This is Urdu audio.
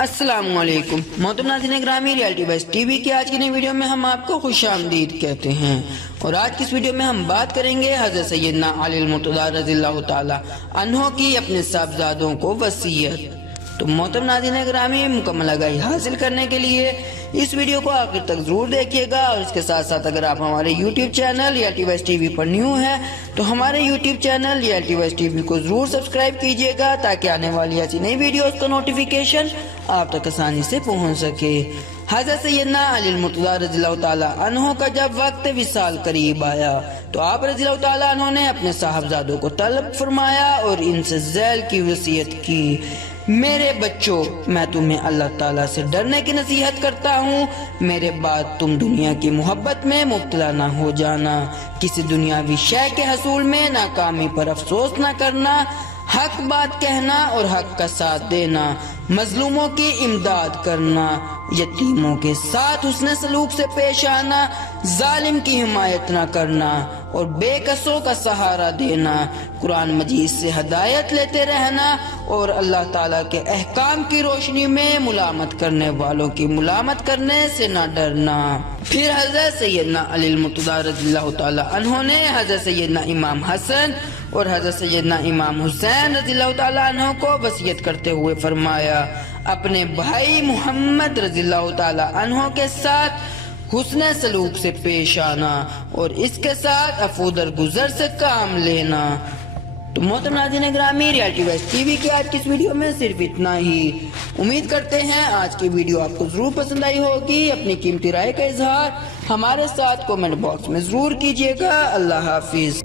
السلام علیکم محترم ناظرین گرامی، ریئلٹی وائس ٹی وی کی آج کی نئی ویڈیو میں ہم آپ کو خوش آمدید کہتے ہیں، اور آج کی اس ویڈیو میں ہم بات کریں گے حضرت سیدنا علی المرتضیٰ رضی اللہ تعالی عنہ کی اپنے صاحبزادوں کو وصیت۔ تو محترم ناظرین گرامی، مکمل آگاہی حاصل کرنے کے لیے اس ویڈیو کو آخر تک ضرور دیکھیے گا، اور اس کے ساتھ ساتھ اگر آپ ہمارے YouTube channel reality voice T V پر نیو ہیں تو ہمارے YouTube channel reality voice T V کو ضرور سبسکرائب کیجیے گا، تاکہ آنے والی ایسی نئی ویڈیوز کا نوٹیفیکیشن آپ تک آسانی سے پہنچ سکے۔ حضرت سیدنا علی المرتضیٰ رضی اللہ تعالیٰ عنہ کا جب وقت وصال قریب آیا تو آپ رضی اللہ تعالیٰ عنہ نے اپنے صاحبزادوں کو طلب فرمایا اور ان سے ذیل کی وصیت کی: میرے بچوں، میں تمہیں اللہ تعالیٰ سے ڈرنے کی نصیحت کرتا ہوں، میرے بعد تم دنیا کی محبت میں مبتلا نہ ہو جانا، کسی دنیاوی شے کے حصول میں ناکامی پر افسوس نہ کرنا، حق بات کہنا اور حق کا ساتھ دینا، مظلوموں کی امداد کرنا، یتیموں کے ساتھ حسن سلوک سے پیش آنا، ظالم کی حمایت نہ کرنا اور بے کسوں کا سہارا دینا، قرآن مجید سے ہدایت لیتے رہنا اور اللہ تعالیٰ کے احکام کی روشنی میں ملامت کرنے والوں کی ملامت کرنے سے نہ ڈرنا۔ پھر حضرت سیدنا علی المرتضیٰ رضی اللہ تعالیٰ عنہ نے حضرت سیدنا امام حسن اور حضرت سیدنا امام حسین رضی اللہ تعالیٰ عنہ کو وصیت کرتے ہوئے فرمایا: اپنے بھائی محمد رضی اللہ تعالیٰ عنہ کے ساتھ حسن سلوک سے پیش آنا اور اس کے ساتھ عفو درگزر سے کام لینا۔ تو محترم ناظرین گرامی، ریئلٹی وائس ٹی وی کی آج کی اس ویڈیو میں صرف اتنا ہی۔ امید کرتے ہیں آج کی ویڈیو آپ کو ضرور پسند آئی ہوگی۔ اپنی قیمتی رائے کا اظہار ہمارے ساتھ کومنٹ باکس میں ضرور کیجیے گا۔ اللہ حافظ۔